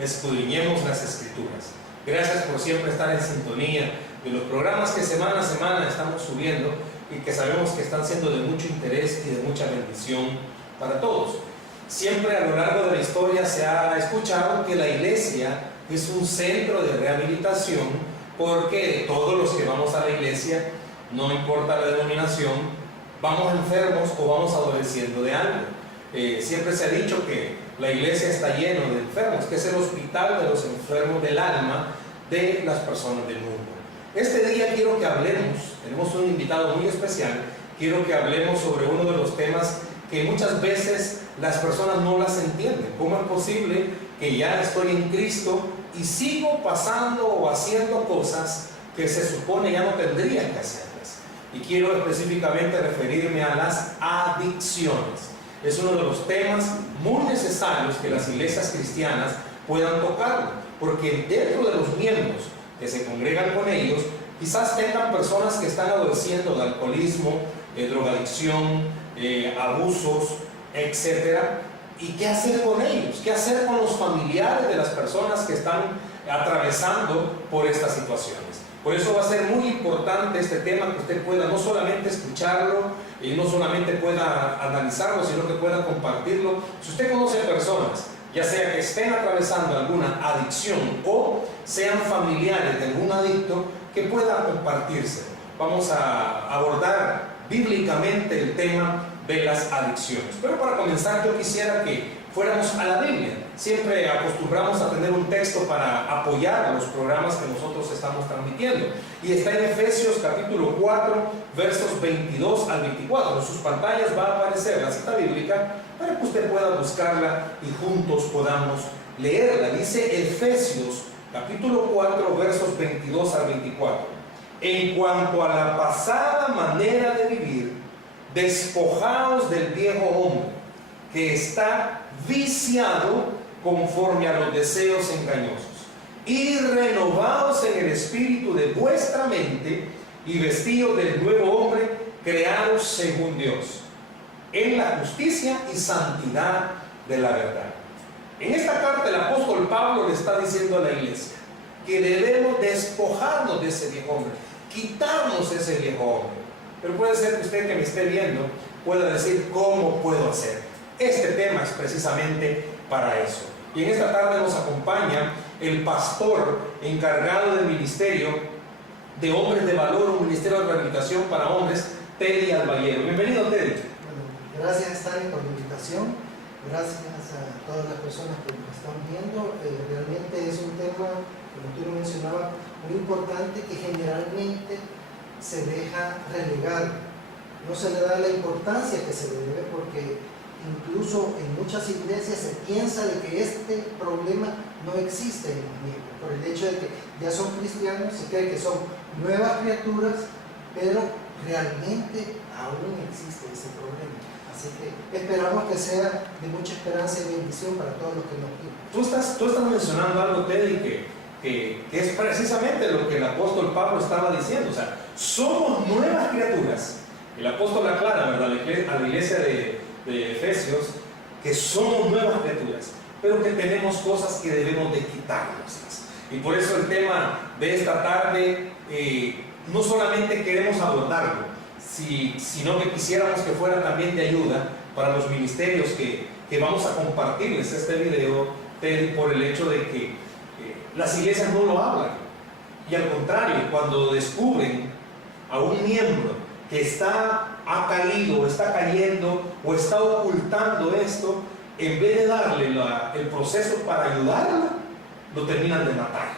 escudriñemos las Escrituras. Gracias por siempre estar en sintonía de los programas que semana a semana estamos subiendo y que sabemos que están siendo de mucho interés y de mucha bendición para todos. Siempre a lo largo de la historia se ha escuchado que la iglesia es un centro de rehabilitación, porque todos los que vamos a la iglesia, no importa la denominación, vamos enfermos o vamos adoleciendo de algo. Siempre se ha dicho que la iglesia está llena de enfermos, que es el hospital de los enfermos del alma de las personas del mundo. Este día quiero que hablemos, tenemos un invitado muy especial, quiero que hablemos sobre uno de los temas que muchas veces las personas no las entienden. ¿Cómo es posible que ya estoy en Cristo y sigo pasando o haciendo cosas que se supone ya no tendrían que hacerlas? Y quiero específicamente referirme a las adicciones. Es uno de los temas muy necesarios que las iglesias cristianas puedan tocar, porque dentro de los miembros que se congregan con ellos, quizás tengan personas que están adoleciendo de alcoholismo, drogadicción, abusos, etcétera. ¿Y qué hacer con ellos? ¿Qué hacer con los familiares de las personas que están atravesando por estas situaciones? Por eso va a ser muy importante este tema, que usted pueda no solamente escucharlo y no solamente pueda analizarlo, sino que pueda compartirlo. Si usted conoce personas, ya sea que estén atravesando alguna adicción o sean familiares de algún adicto, que pueda compartirse. Vamos a abordar bíblicamente el tema de las adicciones. Pero para comenzar, yo quisiera que fuéramos a la Biblia. Siempre acostumbramos a tener un texto para apoyar los programas que nosotros estamos transmitiendo, y está en Efesios capítulo 4 versos 22 al 24. En sus pantallas va a aparecer la cita bíblica para que usted pueda buscarla y juntos podamos leerla. Dice Efesios capítulo 4 versos 22 al 24: en cuanto a la pasada manera de vivir, despojaos del viejo hombre, que está viciado conforme a los deseos engañosos, y renovaos en el espíritu de vuestra mente, y vestidos del nuevo hombre, creados según Dios, en la justicia y santidad de la verdad. En esta carta el apóstol Pablo le está diciendo a la iglesia que debemos despojarnos de ese viejo hombre, quitarnos ese viejo hombre. Pero puede ser que usted que me esté viendo pueda decir: ¿cómo puedo hacer? Este tema es precisamente para eso. Y en esta tarde nos acompaña el pastor encargado del ministerio de hombres de valor, un ministerio de rehabilitación para hombres, Teddy Albayero. Bienvenido, Teddy. Bueno, gracias, Stanley, por la invitación. Gracias a todas las personas que nos están viendo. Realmente es un tema, como tú lo mencionabas, muy importante, que generalmente se deja relegar. No se le da la importancia que se le debe, porque incluso en muchas iglesias se piensa de que este problema no existe en los miembros. Por el hecho de que ya son cristianos, se cree que son nuevas criaturas, pero realmente aún existe ese problema. Así que esperamos que sea de mucha esperanza y bendición para todos los que nos viven. Tú estás mencionando algo, Teddy, que es precisamente lo que el apóstol Pablo estaba diciendo. O sea, somos nuevas criaturas. El apóstol aclara, ¿verdad?, a la iglesia de Efesios, que somos nuevas criaturas, pero que tenemos cosas que debemos de quitarnos. Y por eso el tema de esta tarde, no solamente queremos abordarlo, sino que quisiéramos que fuera también de ayuda para los ministerios que vamos a compartirles este video, por el hecho de que las iglesias no lo hablan. Y al contrario, cuando descubren a un miembro que ha caído, está cayendo o está ocultando esto, en vez de darle el proceso para ayudarla, lo terminan de matar.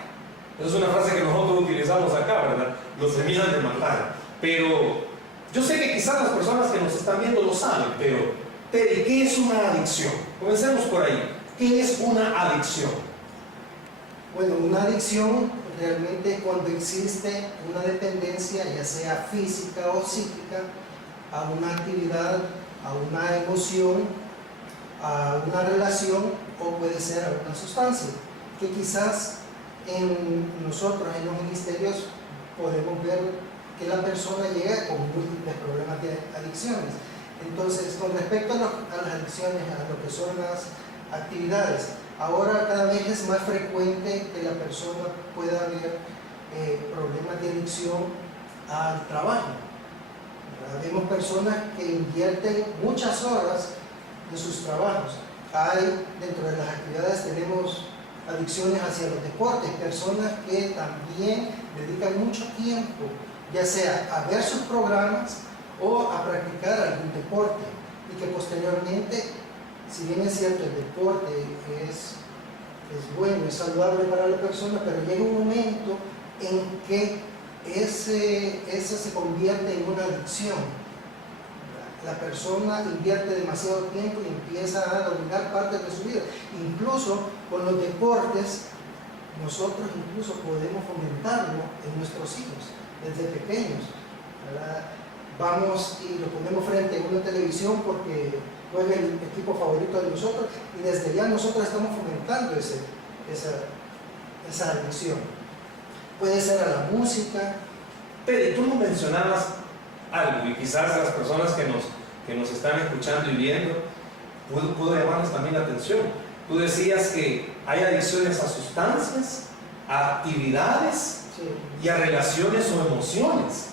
Esa es una frase que nosotros utilizamos acá, ¿verdad? Lo terminan de matar. Pero yo sé que quizás las personas que nos están viendo lo saben, pero Teddy, ¿qué es una adicción? Comencemos por ahí. ¿Qué es una adicción? Bueno, una adicción realmente es cuando existe una dependencia, ya sea física o psíquica, a una actividad, a una emoción, a una relación, o puede ser a una sustancia, que quizás en nosotros, en los ministerios, podemos ver que la persona llega con múltiples problemas de adicciones. Entonces, con respecto a las adicciones, a lo que son las actividades, ahora cada vez es más frecuente que la persona pueda haber problemas de adicción al trabajo. Vemos personas que invierten muchas horas en sus trabajos. Dentro de las actividades tenemos adicciones hacia los deportes, personas que también dedican mucho tiempo, ya sea a ver sus programas o a practicar algún deporte, y que posteriormente, si bien es cierto, el deporte es bueno, es saludable para la persona, pero llega un momento en que eso se convierte en una adicción. La persona invierte demasiado tiempo y empieza a dominar partes de su vida. Incluso con los deportes, nosotros incluso podemos fomentarlo en nuestros hijos desde pequeños, ¿verdad? Vamos y lo ponemos frente a una televisión porque juega el equipo favorito de nosotros, y desde ya nosotros estamos fomentando esa adicción. Puede ser a la música. Pero tú nos mencionabas algo, y quizás a las personas que nos están escuchando y viendo pudo llamarles también la atención. Tú decías que hay adicciones a sustancias, a actividades, Sí. y a relaciones o emociones.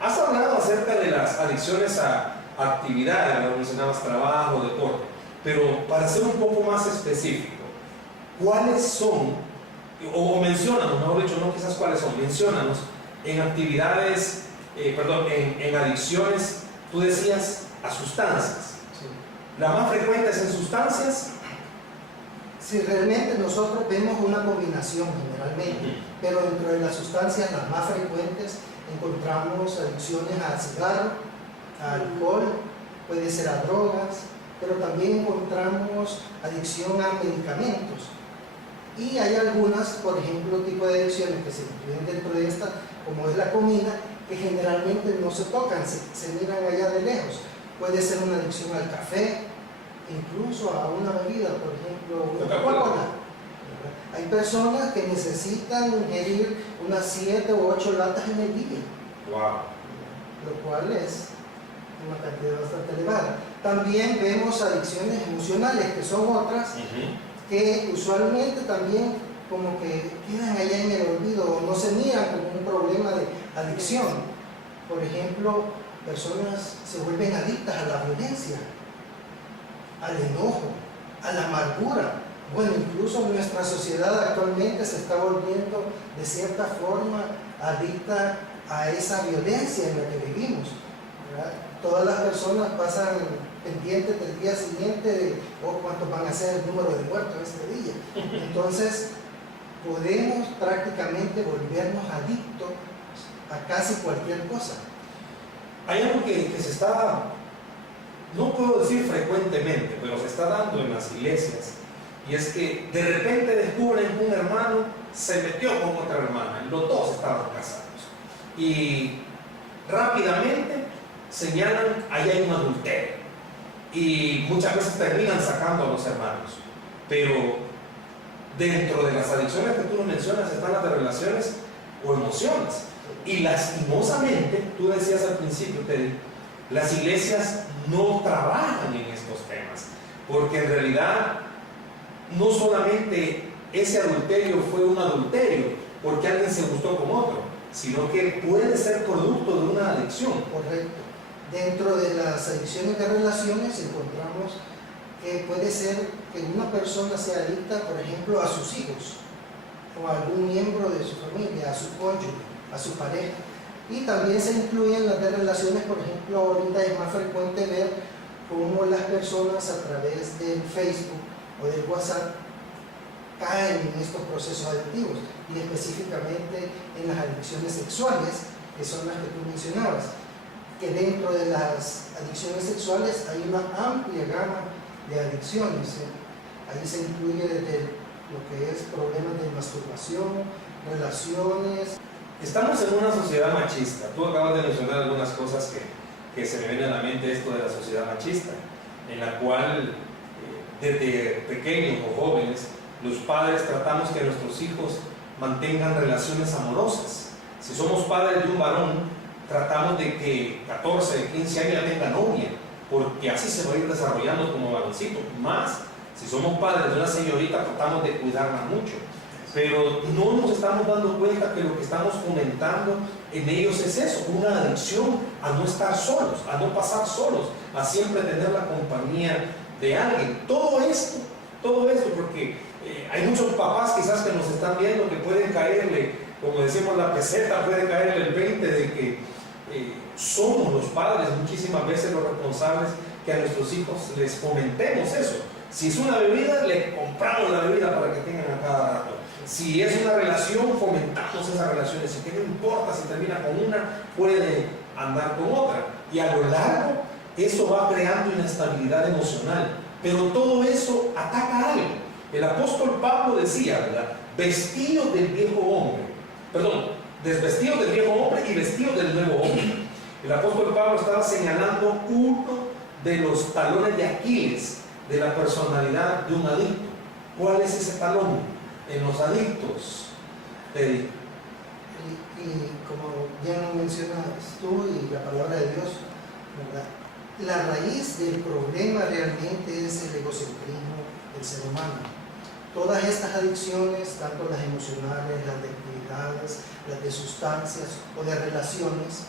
Has hablado acerca de las adicciones a actividades, mencionabas trabajo, deporte, pero para ser un poco más específico, ¿cuáles son, o menciónanos, mejor dicho, no quizás cuáles son, menciónanos en actividades, en adicciones, tú decías a sustancias? Sí. ¿La más frecuente es en sustancias? Si realmente nosotros vemos una combinación generalmente, pero dentro de las sustancias las más frecuentes encontramos adicciones a cigarro, a alcohol, puede ser a drogas, pero también encontramos adicción a medicamentos. Y hay algunas, por ejemplo, tipo de adicciones que se incluyen dentro de esta, como es la comida, que generalmente no se tocan, se miran allá de lejos. Puede ser una adicción al café, incluso a una bebida, por ejemplo, Coca-Cola. Hay personas que necesitan ingerir unas 7 u 8 latas en el día. Wow. Lo cual es una cantidad bastante elevada. También vemos adicciones emocionales, que son otras que usualmente también como que quedan allá en el olvido, o no se miran como un problema de adicción. Por ejemplo, personas se vuelven adictas a la violencia, al enojo, a la amargura. Bueno, incluso nuestra sociedad actualmente se está volviendo de cierta forma adicta a esa violencia en la que vivimos, ¿verdad? Todas las personas pasan pendientes del día siguiente de cuántos van a ser el número de muertos este día. Entonces, podemos prácticamente volvernos adictos a casi cualquier cosa. Hay algo que se está, no puedo decir frecuentemente, pero se está dando en las iglesias, y es que de repente descubren que un hermano se metió con otra hermana, los dos estaban casados, y rápidamente señalan, ahí hay un adulterio, y muchas veces terminan sacando a los hermanos. Pero dentro de las adicciones que tú mencionas están las de relaciones o emociones, y lastimosamente, tú decías al principio, Teddy, las iglesias no trabajan en estos temas, porque en realidad no solamente ese adulterio fue un adulterio porque alguien se gustó con otro, sino que puede ser producto de una adicción. Correcto. Dentro de las adicciones de relaciones encontramos que puede ser que una persona sea adicta, por ejemplo, a sus hijos o a algún miembro de su familia, a su cónyuge, a su pareja. Y también se incluyen las de relaciones, por ejemplo, ahorita es más frecuente ver cómo las personas a través del Facebook o del WhatsApp caen en estos procesos adictivos, y específicamente en las adicciones sexuales, que son las que tú mencionabas, que dentro de las adicciones sexuales hay una amplia gama de adicciones. Ahí se incluye desde lo que es problemas de masturbación, relaciones. Estamos en una sociedad machista. Tú acabas de mencionar algunas cosas que se me vienen a la mente, esto de la sociedad machista, en la cual desde pequeños o jóvenes los padres tratamos que nuestros hijos mantengan relaciones amorosas. Si somos padres de un varón, tratamos de que 14, 15 años ya tenga novia, porque así se va a ir desarrollando como varoncito, más Si somos padres de una señorita, tratamos de cuidarla mucho, pero no nos estamos dando cuenta que lo que estamos fomentando en ellos es eso, una adicción a no estar solos, a no pasar solos, a siempre tener la compañía de alguien. Todo esto, porque hay muchos papás quizás que nos están viendo que pueden caerle, como decimos, la peseta, puede caerle el 20 de que somos los padres muchísimas veces los responsables que a nuestros hijos les fomentemos eso. Si es una bebida, le compramos la bebida para que tengan a cada rato. Si es una relación, fomentamos esas relaciones. Si que no importa si termina con una, puede andar con otra. Y a lo largo, eso va creando inestabilidad emocional. Pero todo eso ataca algo. El apóstol Pablo decía, ¿verdad? Vestidos del viejo hombre. Perdón, desvestidos del viejo hombre y vestidos del nuevo hombre. El apóstol Pablo estaba señalando uno de los talones de Aquiles de la personalidad de un adicto. ¿Cuál es ese talón en los adictos? Y como ya lo mencionas tú y la palabra de Dios, ¿verdad? La raíz del problema realmente es el egocentrismo del ser humano. Todas estas adicciones, tanto las emocionales, las de actividades, las de sustancias o de relaciones,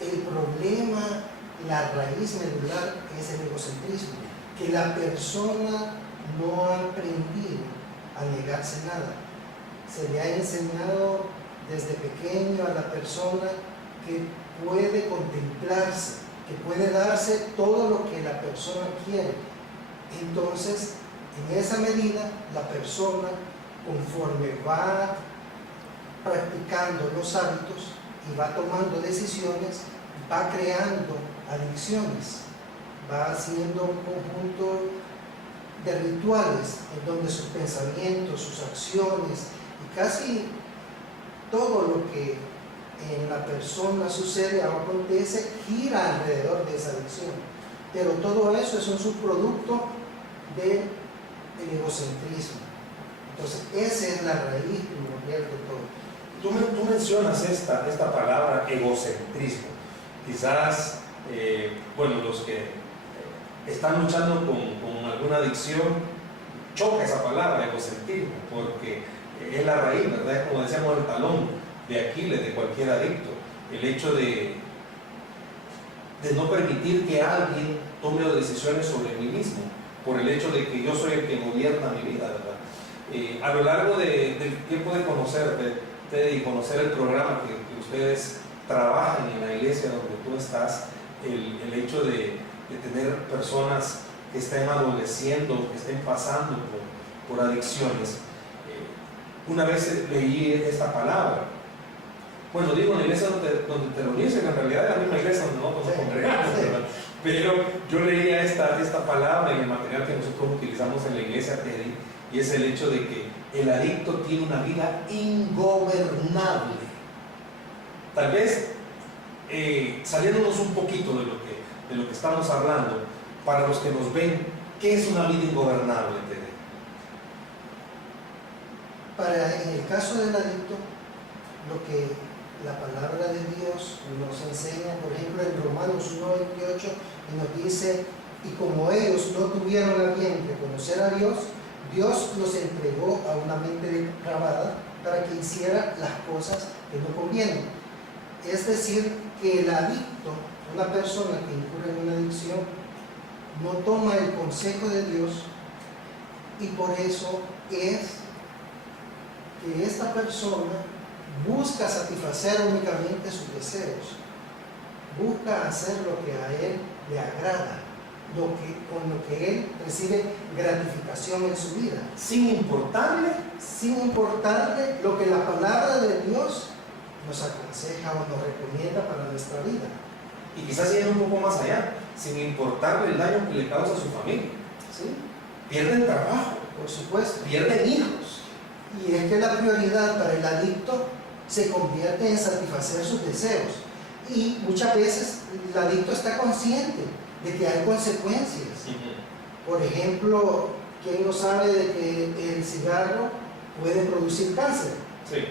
el problema, la raíz medular es el egocentrismo, que la persona no ha aprendido a negarse nada. Se le ha enseñado desde pequeño a la persona que puede contemplarse, que puede darse todo lo que la persona quiere. Entonces, en esa medida, la persona, conforme va practicando los hábitos y va tomando decisiones, va creando adicciones, va haciendo un conjunto de rituales en donde sus pensamientos, sus acciones y casi todo lo que en la persona sucede o acontece gira alrededor de esa adicción. Pero todo eso es un subproducto del egocentrismo. Entonces, esa es la raíz primordial de todo. Tú mencionas esta palabra egocentrismo. Quizás, los que están luchando con alguna adicción, choca esa palabra egocentrismo, porque es la raíz, ¿verdad? Es como decíamos el talón de Aquiles de cualquier adicto. El hecho de no permitir que alguien tome decisiones sobre mí mismo, por el hecho de que yo soy el que gobierna mi vida, ¿verdad? A lo largo del tiempo de conocerte y conocer el programa que ustedes trabajan en la iglesia donde tú estás, el hecho de tener personas que estén adoleciendo, que estén pasando por adicciones. Una vez leí esta palabra. Bueno, digo en la iglesia donde te reuniste, que en realidad es la misma iglesia donde nosotros nos congregamos, ¿verdad? Pero yo leía esta palabra en el material que nosotros utilizamos en la iglesia, Teddy, y es el hecho de que el adicto tiene una vida ingobernable. Tal vez saliéndonos un poquito de lo que estamos hablando, para los que nos ven, ¿qué es una vida ingobernable, Teddy? En el caso del adicto, lo que la palabra de Dios nos enseña, por ejemplo, en Romanos 1:28, nos dice: y como ellos no tuvieron a bien de conocer a Dios, Dios los entregó a una mente depravada para que hiciera las cosas que no convienen. Es decir, que el adicto, una persona que incurre en una adicción, no toma el consejo de Dios, y por eso es que esta persona busca satisfacer únicamente sus deseos, busca hacer lo que a él le agrada, con lo que él recibe gratificación en su vida, sin importarle lo que la palabra de Dios nos aconseja o nos recomienda para nuestra vida. Y quizás yendo un poco más allá, sin importarle el daño que le causa a su familia. ¿Sí? Pierden trabajo, por supuesto, pierden hijos. Y es que la prioridad para el adicto se convierte en satisfacer sus deseos. Y muchas veces el adicto está consciente de que hay consecuencias. Por ejemplo, ¿quién no sabe de que el cigarro puede producir cáncer? Sí.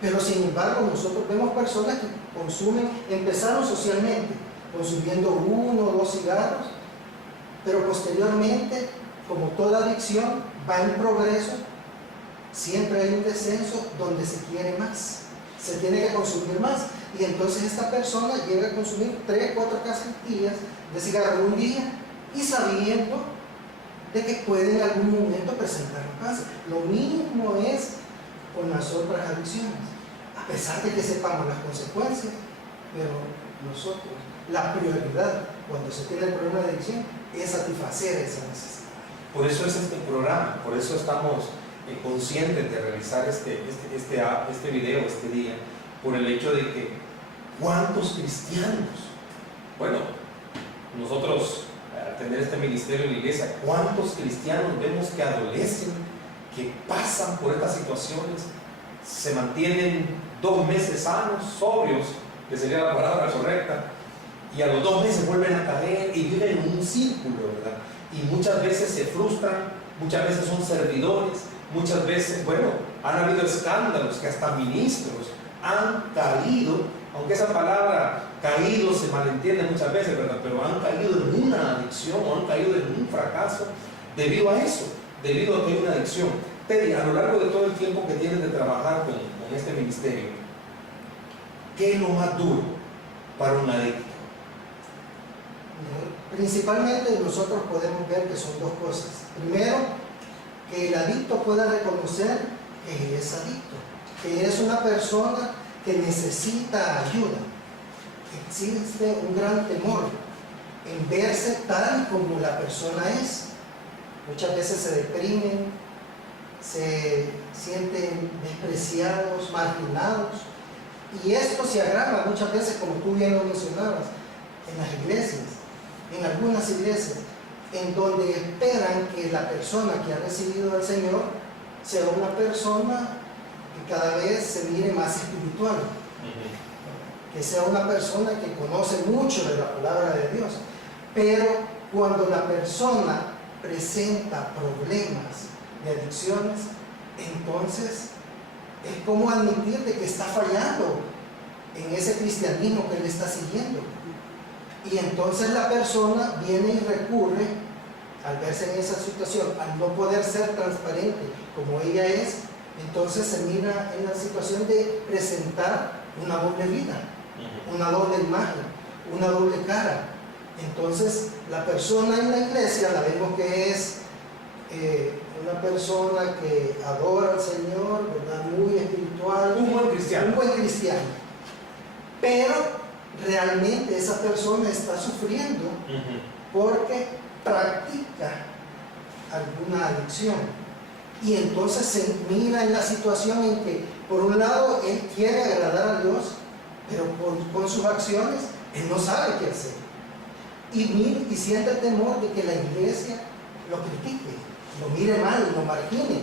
Pero sin embargo, nosotros vemos personas que empezaron socialmente consumiendo 1 o 2 cigarros, pero posteriormente como toda adicción, va en progreso, siempre hay un descenso donde se quiere más, se tiene que consumir más, y entonces esta persona llega a consumir 3, 4 cajetillas de cigarro un día, y sabiendo de que puede en algún momento presentar un cáncer. Lo mismo es con las otras adicciones, a pesar de que sepamos las consecuencias, pero nosotros, la prioridad cuando se tiene el problema de adicción es satisfacer esa necesidad. Por eso es este programa, por eso estamos conscientes de realizar este video este día, por el hecho de que ¿cuántos cristianos? Bueno, nosotros al tener este ministerio en la iglesia, ¿cuántos cristianos vemos que adolecen, que pasan por estas situaciones, se mantienen 2 meses sanos, sobrios, que sería la palabra correcta, y a los 2 meses vuelven a caer y viven en un círculo, ¿verdad? Y muchas veces se frustran, muchas veces son servidores, muchas veces, bueno, han habido escándalos que hasta ministros han caído, aunque esa palabra caído se malentiende muchas veces, ¿verdad? Pero han caído en una adicción o han caído en un fracaso debido a eso, debido a que hay una adicción. Teddy, a lo largo de todo el tiempo que tienes de trabajar con este ministerio, ¿qué es lo más duro para un adicto? Principalmente nosotros podemos ver que son 2 cosas. Primero, que el adicto pueda reconocer que es adicto, que es una persona que necesita ayuda. Existe un gran temor en verse tal como la persona es. Muchas veces se deprimen, se sienten despreciados, marginados, y esto se agrava muchas veces, como tú bien lo mencionabas, en las iglesias, en algunas iglesias, en donde esperan que la persona que ha recibido al Señor sea una persona que cada vez se mire más espiritual, que sea una persona que conoce mucho de la palabra de Dios. Pero cuando la persona presenta problemas de adicciones, entonces es como admitir de que está fallando en ese cristianismo que él está siguiendo. Y entonces la persona viene y recurre, al verse en esa situación, al no poder ser transparente como ella es, entonces se mira en la situación de presentar una doble vida, una doble imagen, una doble cara. Entonces la persona en la iglesia la vemos que es una persona que adora al Señor, ¿verdad? Muy espiritual, Un buen cristiano. Pero realmente esa persona está sufriendo porque practica alguna adicción, y entonces se mira en la situación en que por un lado él quiere agradar a Dios, pero con sus acciones él no sabe qué hacer, y siente el temor de que la iglesia lo critique, lo mire mal, lo margine.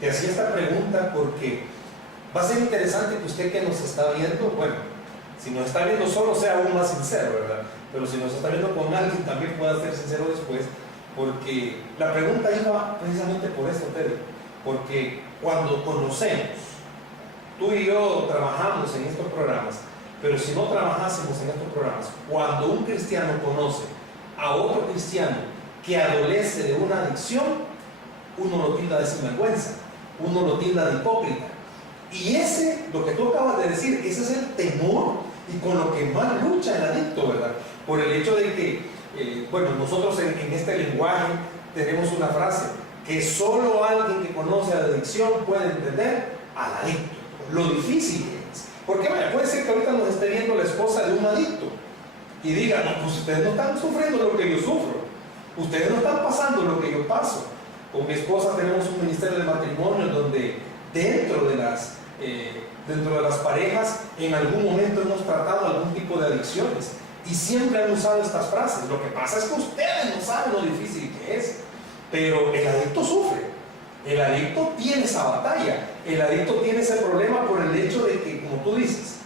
Te hacía esta pregunta porque va a ser interesante que usted que nos está viendo, bueno, si nos está viendo solo, sea aún más sincero, ¿verdad? Pero si nos está viendo con alguien, también pueda ser sincero después, porque la pregunta iba precisamente por esto, Pedro, porque cuando conocemos, tú y yo trabajamos en estos programas, pero si no trabajásemos en estos programas, cuando un cristiano conoce a otro cristiano que adolece de una adicción, uno lo tilda de sinvergüenza, uno lo tilda de hipócrita. Y lo que tú acabas de decir, ese es el temor y con lo que más lucha el adicto, ¿verdad? Por el hecho de que, bueno, nosotros en este lenguaje tenemos una frase, que solo alguien que conoce la adicción puede entender al adicto, lo difícil que es. Porque vaya, puede ser que ahorita nos esté viendo la esposa de un adicto y diga, no, pues ustedes no están sufriendo lo que yo sufro, ustedes no están pasando lo que yo paso. Con mi esposa tenemos un ministerio de matrimonio donde dentro de las parejas en algún momento hemos tratado algún tipo de adicciones y siempre han usado estas frases. Lo que pasa es que ustedes no saben lo difícil que es, pero el adicto sufre, el adicto tiene esa batalla, el adicto tiene ese problema por el hecho de que, como tú dices,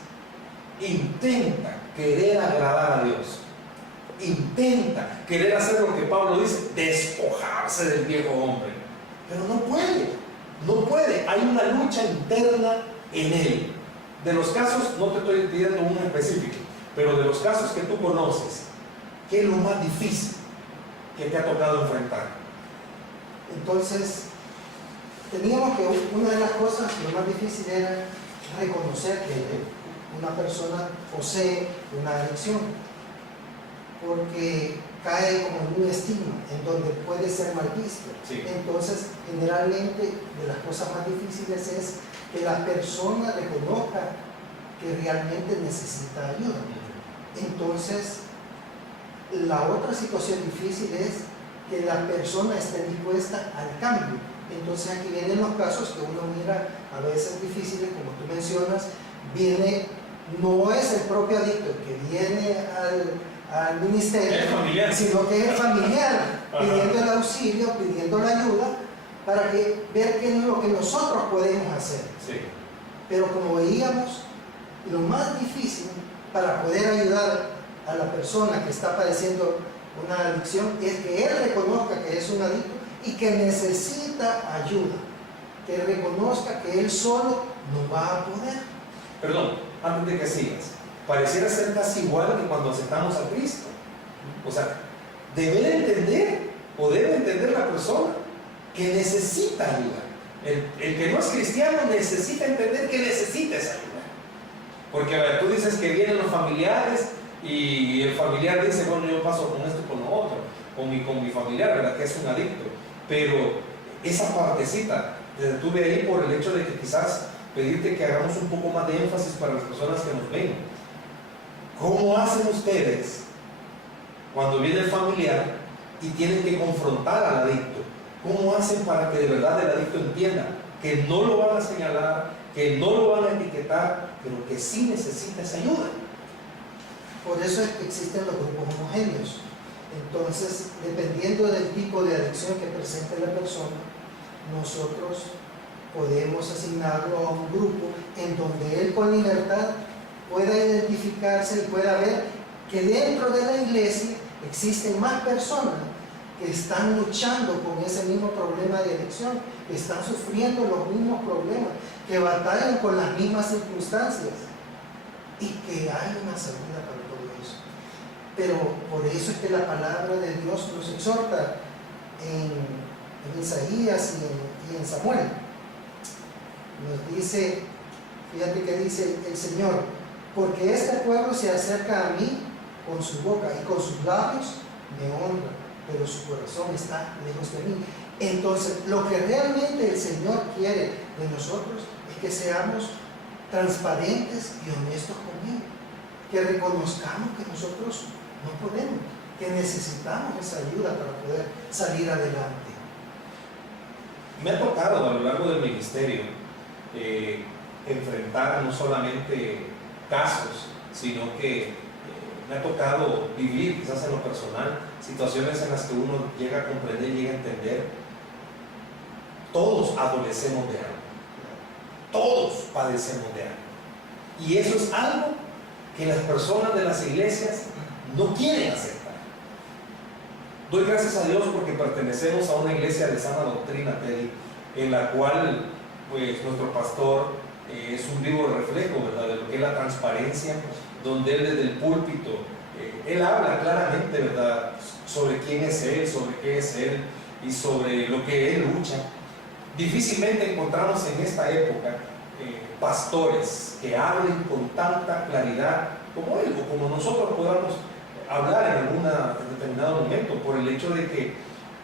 intenta querer agradar a Dios, intenta querer hacer lo que Pablo dice, despojarse del viejo hombre, pero no puede, hay una lucha interna en él. De los casos, no te estoy pidiendo uno específico, pero de los casos que tú conoces, ¿qué es lo más difícil que te ha tocado enfrentar? Entonces, teníamos que, una de las cosas, lo más difícil era reconocer que una persona posee una adicción, porque cae como en un estigma, en donde puede ser mal visto. Sí. Entonces, generalmente, de las cosas más difíciles es que la persona reconozca que realmente necesita ayuda. Entonces, la otra situación difícil es que la persona esté dispuesta al cambio. Entonces, aquí vienen los casos que uno mira a veces difíciles, como tú mencionas, no es el propio adicto el que viene al ministerio, sino que es el familiar pidiendo el auxilio, pidiendo la ayuda para ver qué es lo que nosotros podemos hacer. Sí. Pero como veíamos, lo más difícil para poder ayudar a la persona que está padeciendo una adicción es que él reconozca que es un adicto y que necesita ayuda, que reconozca que él solo no va a poder. Perdón, antes de que sigas, pareciera ser casi igual que cuando aceptamos a Cristo. O sea, debe entender o debe entender la persona que necesita ayuda. El que no es cristiano necesita entender que necesita esa ayuda. Porque a ver, tú dices que vienen los familiares y el familiar dice, bueno, yo paso con esto y con lo otro, con mi familiar, ¿verdad? Que es un adicto. Pero esa partecita, la detuve ahí por el hecho de que quizás pedirte que hagamos un poco más de énfasis para las personas que nos ven. ¿Cómo hacen ustedes cuando viene el familiar y tienen que confrontar al adicto? ¿Cómo hacen para que de verdad el adicto entienda que no lo van a señalar, que no lo van a etiquetar, pero que sí necesita esa ayuda? Por eso es que existen los grupos homogéneos. Entonces, dependiendo del tipo de adicción que presente la persona, nosotros podemos asignarlo a un grupo en donde él con libertad pueda identificarse y pueda ver que dentro de la iglesia existen más personas que están luchando con ese mismo problema de adicción, que están sufriendo los mismos problemas, que batallan con las mismas circunstancias y que hay una salida para todo eso. Pero por eso es que la palabra de Dios nos exhorta en Isaías y en Samuel. Nos dice, fíjate que dice el Señor, porque este pueblo se acerca a mí con su boca y con sus labios me honra, pero su corazón está lejos de mí. Entonces, lo que realmente el Señor quiere de nosotros es que seamos transparentes y honestos con Él, que reconozcamos que nosotros no podemos, que necesitamos esa ayuda para poder salir adelante. Me ha tocado a lo largo del ministerio enfrentar no solamente casos, sino que me ha tocado vivir, quizás en lo personal, situaciones en las que uno llega a comprender, llega a entender. Todos adolecemos de algo, todos padecemos de algo, y eso es algo que las personas de las iglesias no quieren aceptar. Doy gracias a Dios porque pertenecemos a una iglesia de sana doctrina, Teddy, en la cual pues nuestro pastor es un vivo reflejo, ¿verdad?, de lo que es la transparencia, donde él desde el púlpito, él habla claramente, ¿verdad?, sobre quién es él, sobre qué es él y sobre lo que él lucha. Difícilmente encontramos en esta época pastores que hablen con tanta claridad como él, o como nosotros podamos hablar en algún determinado momento, por el hecho de que,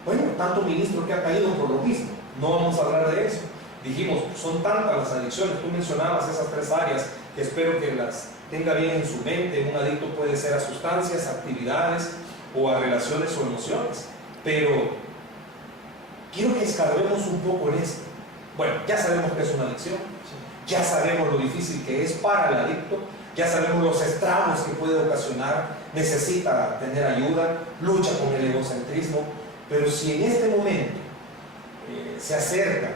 bueno, tanto ministro que ha caído por lo mismo. No vamos a hablar de eso. Dijimos, son tantas las adicciones, tú mencionabas esas tres áreas que espero que las tenga bien en su mente. Un adicto puede ser a sustancias, a actividades o a relaciones o emociones, pero quiero que escarbemos un poco en esto. Bueno, ya sabemos que es una adicción, ya sabemos lo difícil que es para el adicto, ya sabemos los estragos que puede ocasionar, necesita tener ayuda, lucha con el egocentrismo, pero si en este momento se acercan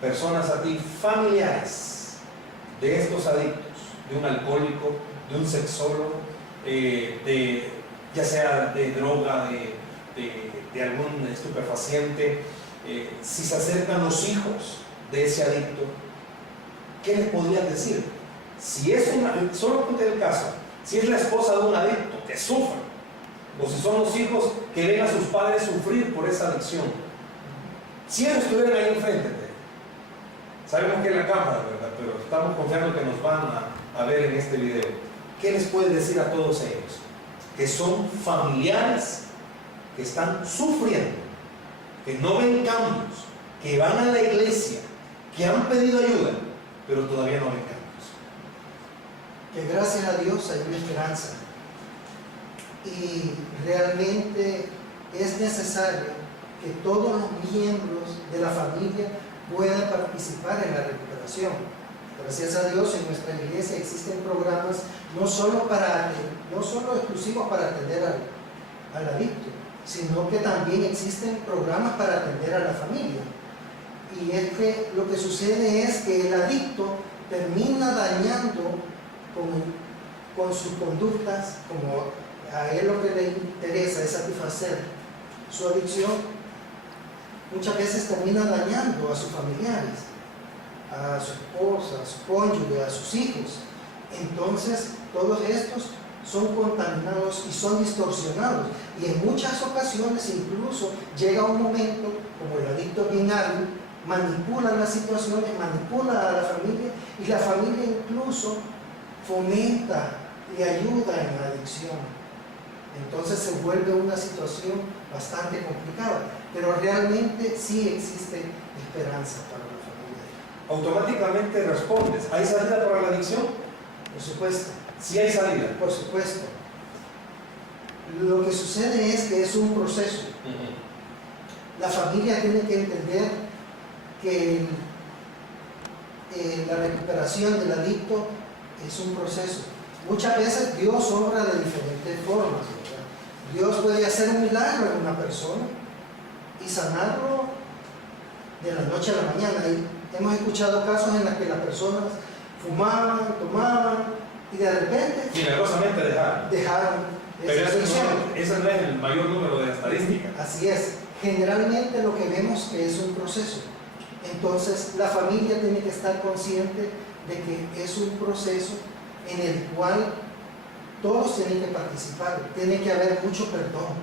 personas a ti, familiares de estos adictos, de un alcohólico, de un sexólogo, ya sea de droga, de algún estupefaciente, si se acercan los hijos de ese adicto, ¿qué les podrías decir? Si es solo ponte el caso, si es la esposa de un adicto que sufre, o si son los hijos que ven a sus padres sufrir por esa adicción, Si ellos estuvieran ahí enfrente, sabemos que es la cámara, ¿verdad? Pero estamos confiando que nos van a ver en este video. ¿Qué les puede decir a todos ellos? Que son familiares que están sufriendo, que no ven cambios, que van a la iglesia, que han pedido ayuda, pero todavía no ven cambios. Que gracias a Dios hay una esperanza. Y realmente es necesario que todos los miembros de la familia puedan participar en la recuperación. Gracias a Dios en nuestra iglesia existen programas no solo exclusivos para atender al adicto, sino que también existen programas para atender a la familia. Y es que lo que sucede es que el adicto termina dañando con sus conductas, como a él lo que le interesa es satisfacer su adicción, muchas veces termina dañando a sus familiares, a su esposa, a su cónyuge, a sus hijos. Entonces, todos estos son contaminados y son distorsionados. Y en muchas ocasiones incluso llega un momento, como el adicto bien hábil, manipula las situaciones, manipula a la familia, y la familia incluso fomenta y ayuda en la adicción. Entonces se vuelve una situación bastante complicada, pero realmente sí existe esperanza para la familia. Automáticamente respondes, ¿hay salida para la adicción? Por supuesto. Sí hay salida. Por supuesto. Lo que sucede es que es un proceso. La familia tiene que entender que la recuperación del adicto es un proceso. Muchas veces Dios obra de diferentes formas, ¿verdad? Dios puede hacer un milagro en una persona y sanarlo de la noche a la mañana. Y hemos escuchado casos en los que las personas fumaban, tomaban y de repente milagrosamente dejaron. Pero ese no es el mayor número de estadísticas. Así es. Generalmente lo que vemos es un proceso. Entonces la familia tiene que estar consciente de que es un proceso en el cual todos tienen que participar. Tiene que haber mucho perdón,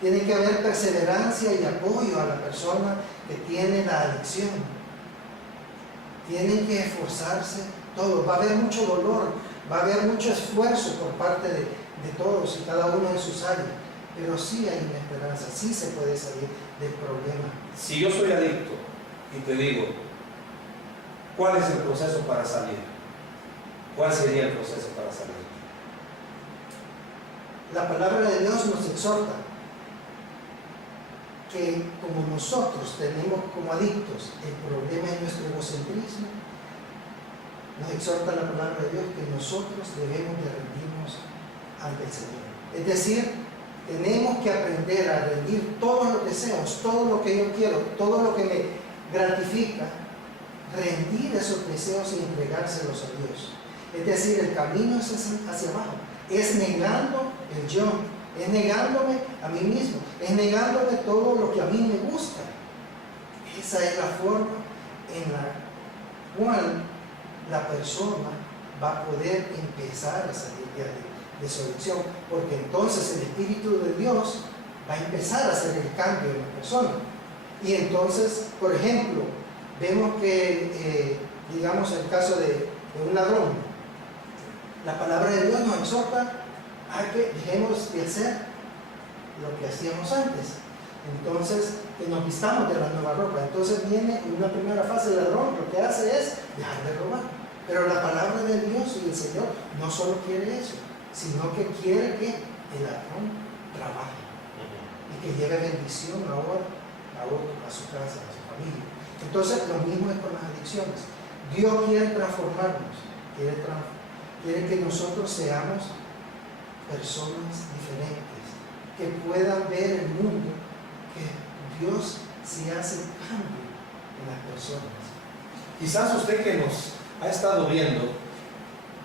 tiene que haber perseverancia y apoyo a la persona que tiene la adicción. Tienen que esforzarse todos. Va a haber mucho dolor, va a haber mucho esfuerzo por parte de todos y cada uno en sus áreas, pero sí hay una esperanza, sí se puede salir del problema. Si yo soy adicto y te digo, ¿cuál es el proceso para salir? ¿Cuál sería el proceso para salir? La palabra de Dios nos exhorta que como nosotros tenemos como adictos el problema es nuestro egocentrismo, nos exhorta la palabra de Dios que nosotros debemos de rendirnos ante el Señor. Es decir, tenemos que aprender a rendir todos los deseos, todo lo que yo quiero, todo lo que me gratifica, rendir esos deseos y entregárselos a Dios. Es decir, el camino es hacia abajo, es negando el yo, es negándome a mí mismo, es negándome todo lo que a mí me gusta. Esa es la forma en la cual la persona va a poder empezar a salir de su adicción, porque entonces el Espíritu de Dios va a empezar a hacer el cambio en la persona. Y entonces, por ejemplo, vemos que, digamos, el caso de un ladrón, la palabra de Dios nos exhorta a que dejemos de hacer lo que hacíamos antes. Entonces, que nos vistamos de la nueva ropa. Entonces viene una primera fase del ladrón, lo que hace es dejar de robar. Pero la palabra de Dios y el Señor no solo quiere eso, sino que quiere que el ladrón trabaje y que lleve bendición ahora a su casa, a su familia. Entonces, lo mismo es con las adicciones. Dios quiere transformarnos, quiere que nosotros seamos personas diferentes, que puedan ver el mundo, que Dios sí hace cambio en las personas. Quizás usted que nos ha estado viendo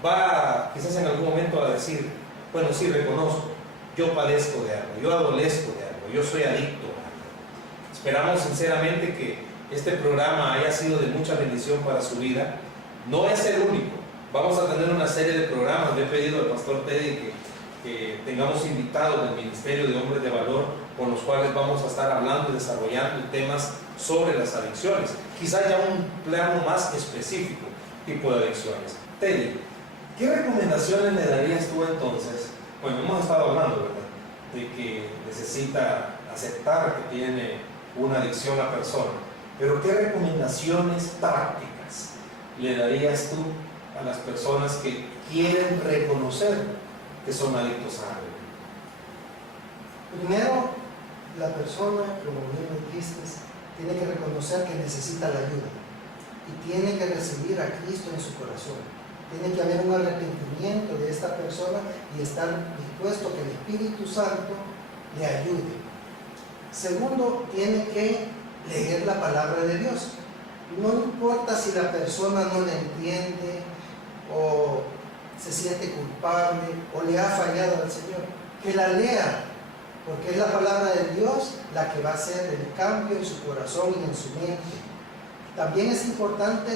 va quizás en algún momento a decir, bueno, sí, reconozco, yo padezco de algo, yo adolezco de algo, yo soy adicto a algo. Esperamos sinceramente que este programa haya sido de mucha bendición para su vida. No es el único, vamos a tener una serie de programas. Le he pedido al pastor Teddy que tengamos invitados del Ministerio de Hombres de Valor con los cuales vamos a estar hablando y desarrollando temas sobre las adicciones, quizá ya un plano más específico, tipo de adicciones. Teddy, ¿qué recomendaciones le darías tú entonces? Bueno, hemos estado hablando, ¿verdad?, de que necesita aceptar que tiene una adicción la persona, pero ¿qué recomendaciones prácticas le darías tú a las personas que quieren reconocer que son adictos a algo? Primero, la persona, como bien lo dijiste, tiene que reconocer que necesita la ayuda y tiene que recibir a Cristo en su corazón. Tiene que haber un arrepentimiento de esta persona y estar dispuesto a que el Espíritu Santo le ayude. Segundo, tiene que leer la palabra de Dios. No importa si la persona no la entiende o se siente culpable o le ha fallado al Señor, que la lea, porque es la palabra de Dios la que va a hacer el cambio en su corazón y en su mente. También es importante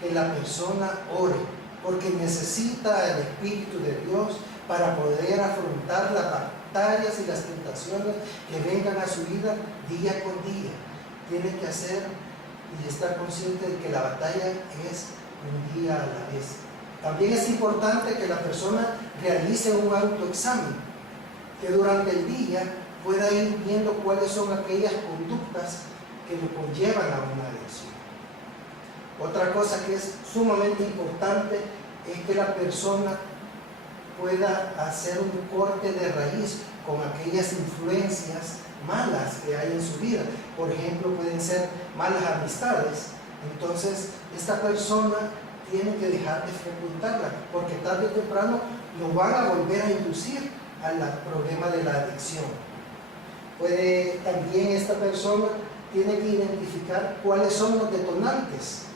que la persona ore, porque necesita el Espíritu de Dios para poder afrontar las batallas y las tentaciones que vengan a su vida día con día. Tiene que hacer y estar consciente de que la batalla es un día a la vez. También es importante que la persona realice un autoexamen, que durante el día pueda ir viendo cuáles son aquellas conductas que lo conllevan a una adicción. Otra cosa que es sumamente importante es que la persona pueda hacer un corte de raíz con aquellas influencias malas que hay en su vida. Por ejemplo, pueden ser malas amistades. Entonces, esta persona tiene que dejar de frecuentarla, porque tarde o temprano lo van a volver a inducir al problema de la adicción. También esta persona tiene que identificar cuáles son los detonantes.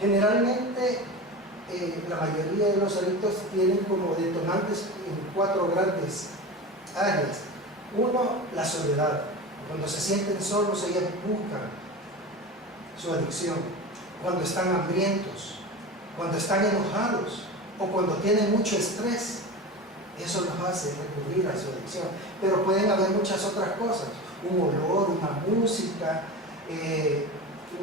Generalmente, la mayoría de los adictos tienen como detonantes en 4 grandes áreas. Uno, la soledad. Cuando se sienten solos, ellos buscan su adicción. Cuando están hambrientos, cuando están enojados o cuando tienen mucho estrés, eso los hace recurrir a su adicción. Pero pueden haber muchas otras cosas, un olor, una música,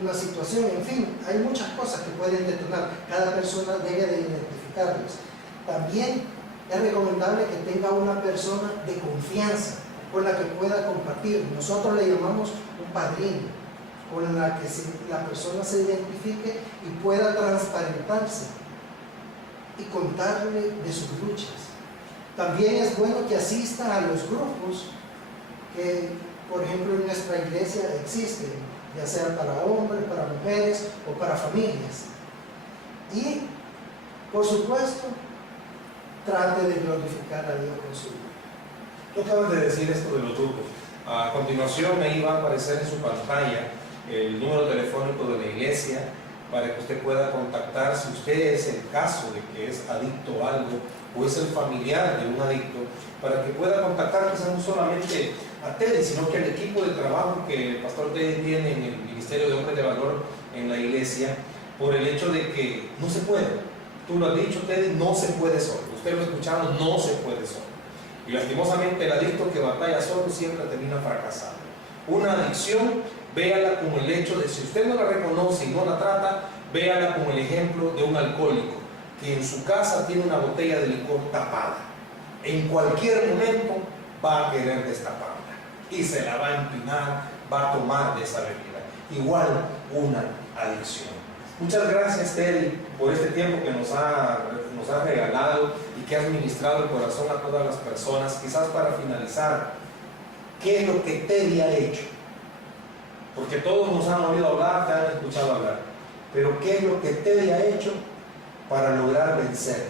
una situación, en fin, hay muchas cosas que pueden detonar. Cada persona debe de identificarlas. También es recomendable que tenga una persona de confianza con la que pueda compartir. Nosotros le llamamos un padrino, con la que la persona se identifique y pueda transparentarse y contarle de sus luchas. También es bueno que asista a los grupos que, por ejemplo, en nuestra iglesia existen, ya sea para hombres, para mujeres o para familias. Y, por supuesto, trate de glorificar a Dios con su vida. Tú acabas de decir esto de los grupos. A continuación, ahí va a aparecer en su pantalla el número telefónico de la iglesia para que usted pueda contactar si usted es el caso de que es adicto a algo o es el familiar de un adicto, para que pueda contactar quizás no solamente a Teddy, sino que al equipo de trabajo que el pastor Teddy tiene en el Ministerio de Hombres de Valor en la iglesia, por el hecho de que no se puede. Tú lo has dicho, Teddy, no se puede solo. Usted lo ha escuchado, no se puede solo. Y lastimosamente el adicto que batalla solo siempre termina fracasando. Una adicción, véala como el hecho de, si usted no la reconoce y no la trata, véala como el ejemplo de un alcohólico que en su casa tiene una botella de licor tapada. En cualquier momento va a querer destaparla y se la va a empinar, va a tomar de esa bebida. Igual una adicción. Muchas gracias, Teddy, por este tiempo que nos ha regalado y que has ministrado el corazón a todas las personas. Quizás para finalizar, ¿qué es lo que Teddy ha hecho? Porque todos nos han oído hablar, te han escuchado hablar. Pero ¿qué es lo que Teddy ha hecho para lograr vencer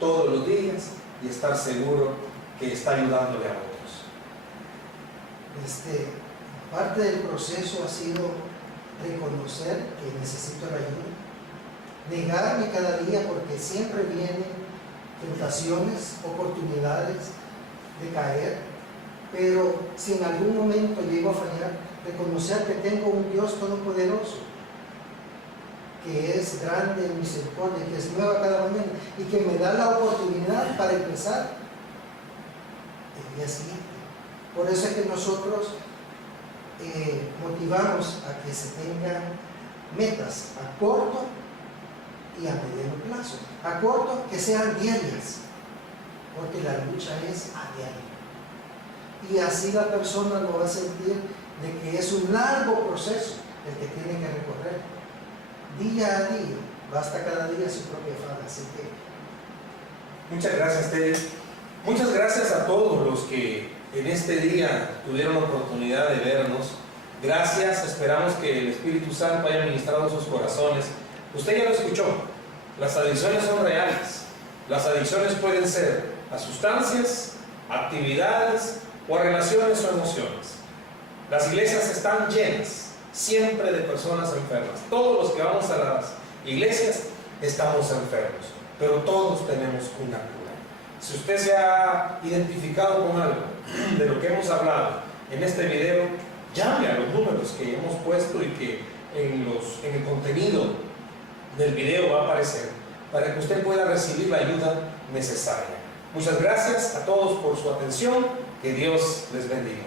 todos los días y estar seguro que está ayudándole a otros? Parte del proceso ha sido reconocer que necesito la ayuda, negarme cada día, porque siempre vienen tentaciones, oportunidades de caer, pero si en algún momento llego a fallar, reconocer que tengo un Dios todopoderoso, que es grande en misericordia, que es nueva cada mañana y que me da la oportunidad para empezar el día siguiente. Por eso es que nosotros motivamos a que se tengan metas a corto y a mediano plazo. A corto, que sean diarias, porque la lucha es a diario. Y así la persona no va a sentir de que es un largo proceso el que tiene que recorrer. Día a día, basta cada día su propia afán. Así que muchas gracias, Teddy. Muchas gracias a todos los que en este día tuvieron la oportunidad de vernos. Gracias, esperamos que el Espíritu Santo haya ministrado sus corazones. Usted ya lo escuchó, las adicciones son reales. Las adicciones pueden ser a sustancias, actividades o a relaciones o emociones. Las iglesias están llenas siempre de personas enfermas. Todos los que vamos a las iglesias estamos enfermos, pero todos tenemos una cura. Si usted se ha identificado con algo de lo que hemos hablado en este video, llame a los números que hemos puesto y que en el contenido del video va a aparecer para que usted pueda recibir la ayuda necesaria. Muchas gracias a todos por su atención. Que Dios les bendiga.